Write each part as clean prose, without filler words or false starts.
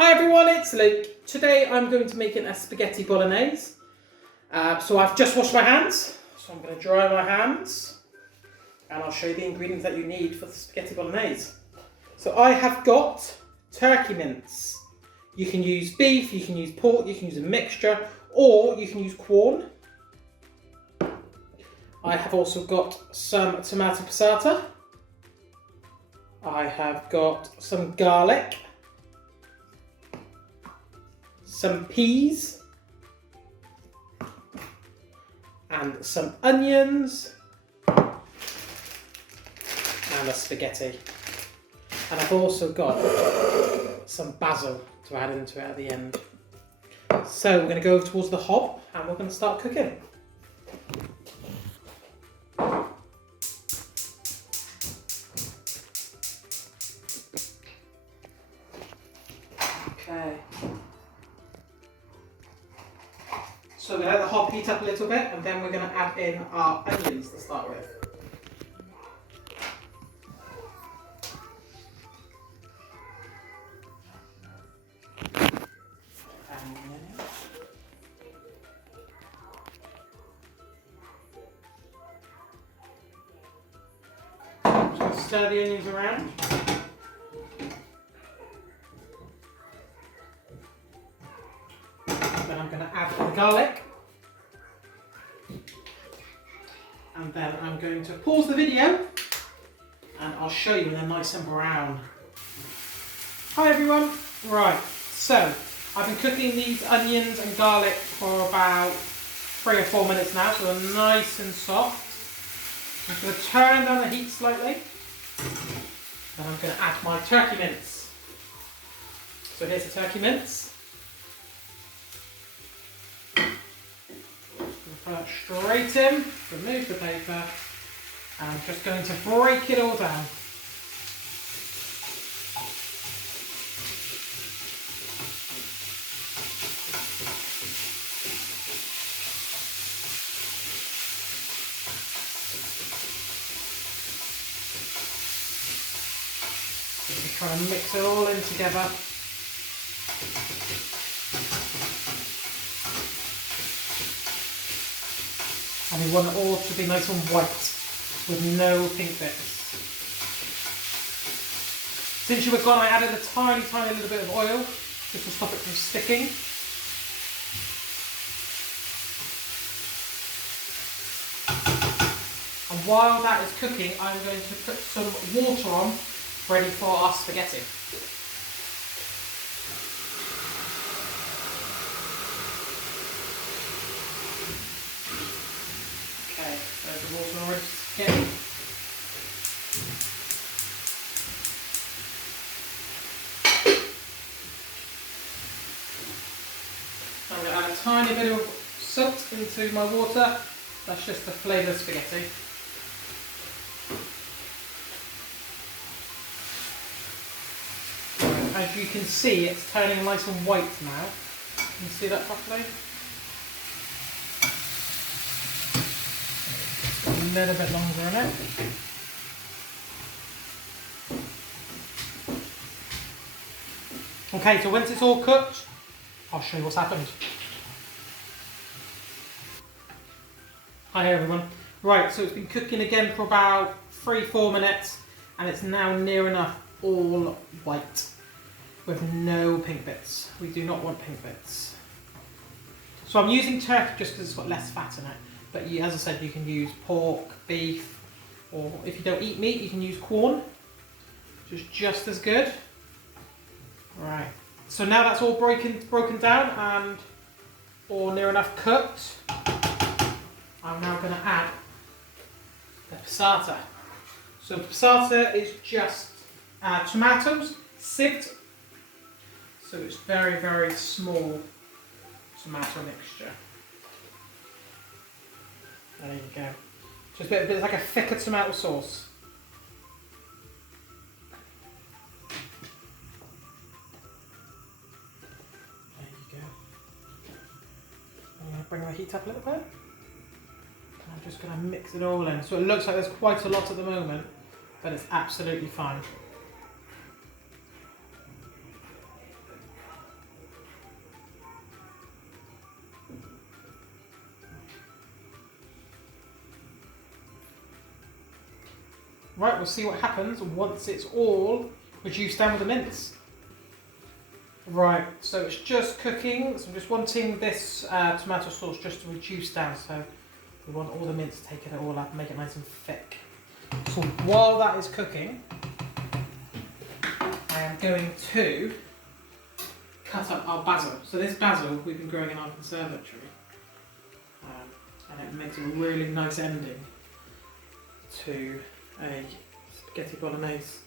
Hi everyone, it's Luke. Today I'm going to be making a spaghetti bolognese. So I've just washed my hands, so I'm going to dry my hands and I'll show you the ingredients that you need for the spaghetti bolognese. So I have got turkey mince. You can use beef, you can use pork, you can use a mixture, or you can use Quorn. I have also got some tomato passata. I have got some garlic, some peas, and some onions, and a spaghetti. And I've also got some basil to add into it at the end. So we're going to go over towards the hob and we're going to start cooking. Okay. So we're going to let the hob heat up a little bit and then we're going to add in our onions to start with. Just stir the onions around. Then I'm going to add the garlic. And then I'm going to pause the video and I'll show you when they're nice and brown. Hi everyone. Right, so I've been cooking these onions and garlic for about 3 or 4 minutes now, so they're nice and soft. I'm going to turn down the heat slightly. Then I'm going to add my turkey mince. So here's the turkey mince. Put it straight in, remove the paper, and I'm just going to break it all down. Just try and mix it all in together. And we want it all to be nice and white with no pink bits. Since you were gone, I added a tiny little bit of oil just to stop it from sticking. And while that is cooking, I'm going to put some water on, ready for our spaghetti. Okay, there's the water already getting. I'm going to add a tiny bit of salt into my water. That's just to flavour the spaghetti. As you can see, it's turning nice and white now. Can you see that properly? It's got a little bit longer in it. Okay, so once it's all cooked, I'll show you what's happened. Hi everyone. Right, so it's been cooking again for about 3-4 minutes and it's now near enough all white with no pink bits. We do not want pink bits. So I'm using turkey just because it's got less fat in it. But as I said, you can use pork, beef, or if you don't eat meat, you can use Quorn, which is just as good. Right, so now that's all broken down and all near enough cooked, I'm now going to add the passata. So passata is just tomatoes, sieved. So it's very small tomato mixture. There you go. Just a bit like a thicker tomato sauce. There you go. I'm going to bring the heat up a little bit. And I'm just going to mix it all in. So it looks like there's quite a lot at the moment, but it's absolutely fine. Right, we'll see what happens once it's all reduced down with the mince. Right, so it's just cooking. So I'm just wanting this tomato sauce just to reduce down. So we want all the mince to take it all up and make it nice and thick. So while that is cooking, I am going to cut up our basil. So this basil we've been growing in our conservatory. And it makes a really nice ending to a spaghetti bolognese.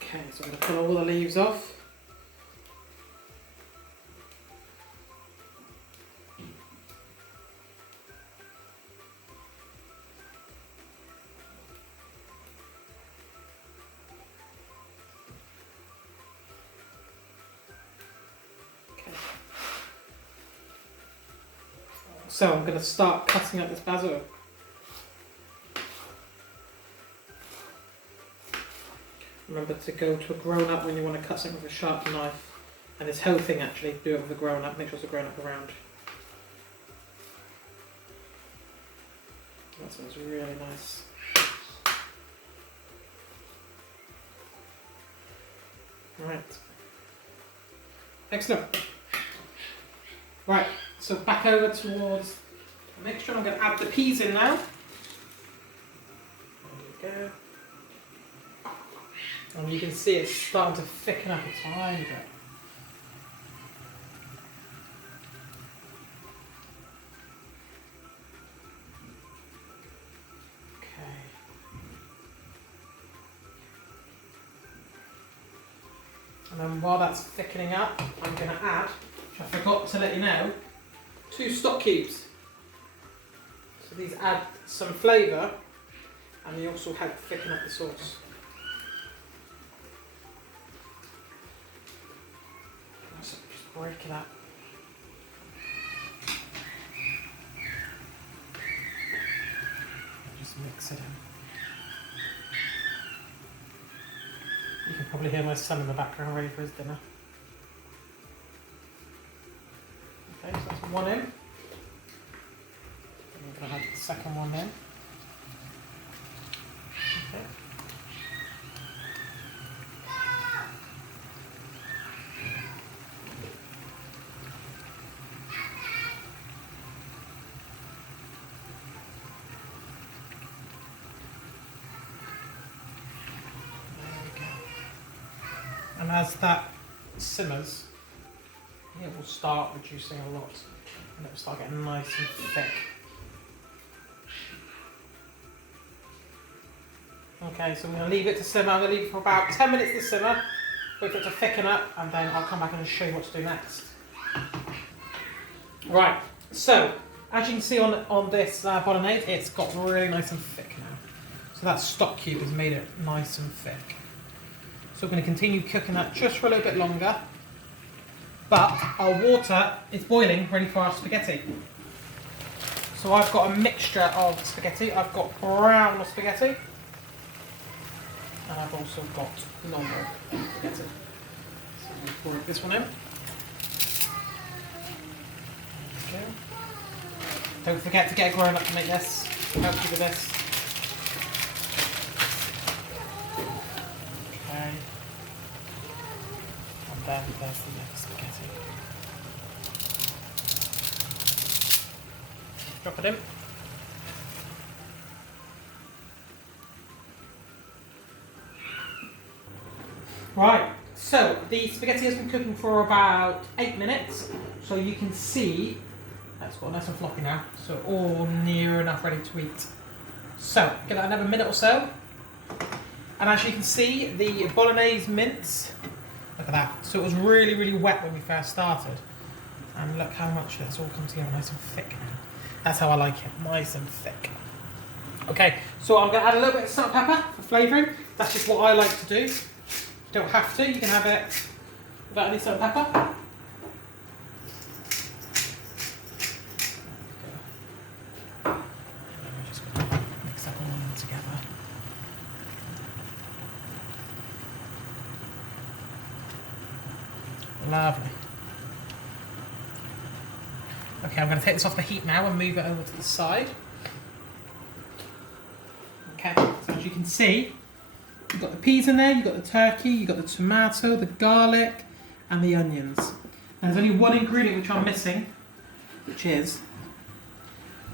Okay, so I'm going to pull all the leaves off. So I'm going to start cutting up this basil. Remember to go to a grown-up when you want to cut something with a sharp knife. And this whole thing actually, do it with a grown-up, make sure it's a grown-up around. That sounds really nice. Right. Excellent. Right, so back over towards the mixture. I'm going to add the peas in now. There we go. And you can see it's starting to thicken up a tiny bit. Okay. And then while that's thickening up, I'm going to add, which I forgot to let you know, 2 stock cubes. So these add some flavour and they also help thicken up the sauce. So just break it up. Just mix it in. You can probably hear my son in the background ready for his dinner. Okay, so that's one in. And we're going to add the second one in. Okay. And as that simmers, it will start reducing a lot and it will start getting nice and thick. Okay, so I'm going to leave it to simmer. I'm going to leave it for about 10 minutes to simmer, wait for it to thicken up, and then I'll come back and show you what to do next. Right, so as you can see on this bolognese, it's got really nice and thick now. So that stock cube has made it nice and thick. So we're going to continue cooking that just for a little bit longer. But our water is boiling, ready for our spaghetti. So I've got a mixture of spaghetti. I've got brown spaghetti. And I've also got normal spaghetti. So I'm going to pour this one in. Okay. Don't forget to get a grown up to make this. Help you with this. Okay. And then there's the next spaghetti. Drop it in. Right, so the spaghetti has been cooking for about 8 minutes. So you can see that's got nice and floppy now. So all near enough ready to eat. So give that another minute or so. And as you can see, the bolognese mince, look at that. So it was really, really wet when we first started. And look how much it's all come together nice and thick now. That's how I like it, nice and thick. Okay, so I'm going to add a little bit of salt and pepper for flavouring. That's just what I like to do. You don't have to, you can have it without any salt and pepper. Just going to mix that all in together. Lovely. Okay, I'm going to take this off the heat now and move it over to the side. as you can see, you've got the peas in there, you've got the turkey, you've got the tomato, the garlic, and the onions. And there's only one ingredient which I'm missing, which is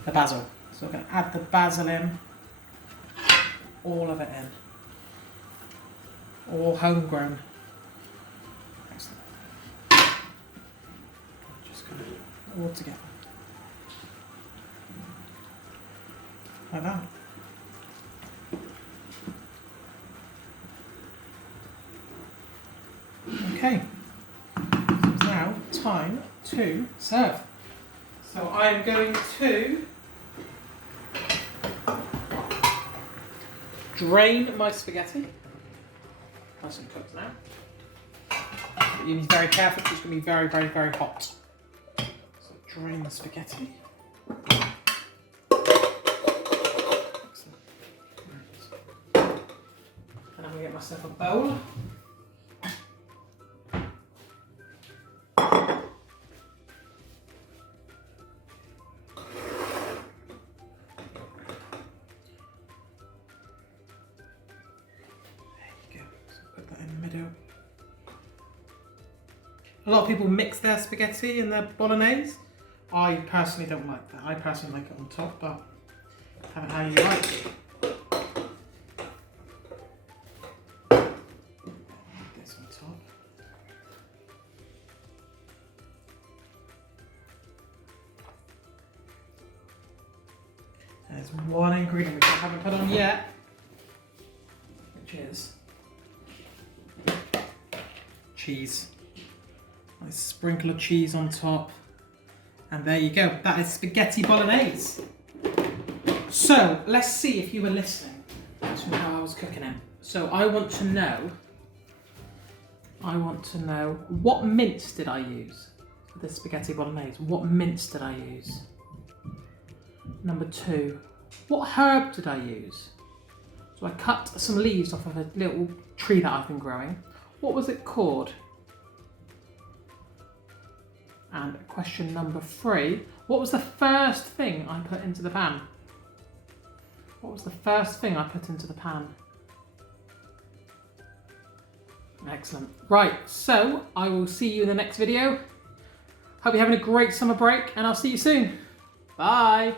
the basil. So I'm going to add the basil in, all of it in. All homegrown. Excellent. Just going to all together. Like that. Okay. So it's now time to serve. So I'm going to drain my spaghetti. Nice and cooked now. You need to be very careful because it's going to be very, very, very hot. So drain the spaghetti. Excellent. And I'm going to get myself a bowl. A lot of people mix their spaghetti and their bolognese. I personally don't like that. I personally like it on top, but have it how you like. This on top. There's one ingredient which I haven't put on yet, which is cheese. Nice sprinkle of cheese on top. And there you go. That is spaghetti bolognese. So, let's see if you were listening to how I was cooking it. So, I want to know, what mince did I use for this spaghetti bolognese? What mince did I use? Number 2, what herb did I use? So I cut some leaves off of a little tree that I've been growing. What was it called? And question number 3, what was the first thing I put into the pan? What was the first thing I put into the pan? Excellent. Right, so I will see you in the next video. Hope you're having a great summer break and I'll see you soon. Bye.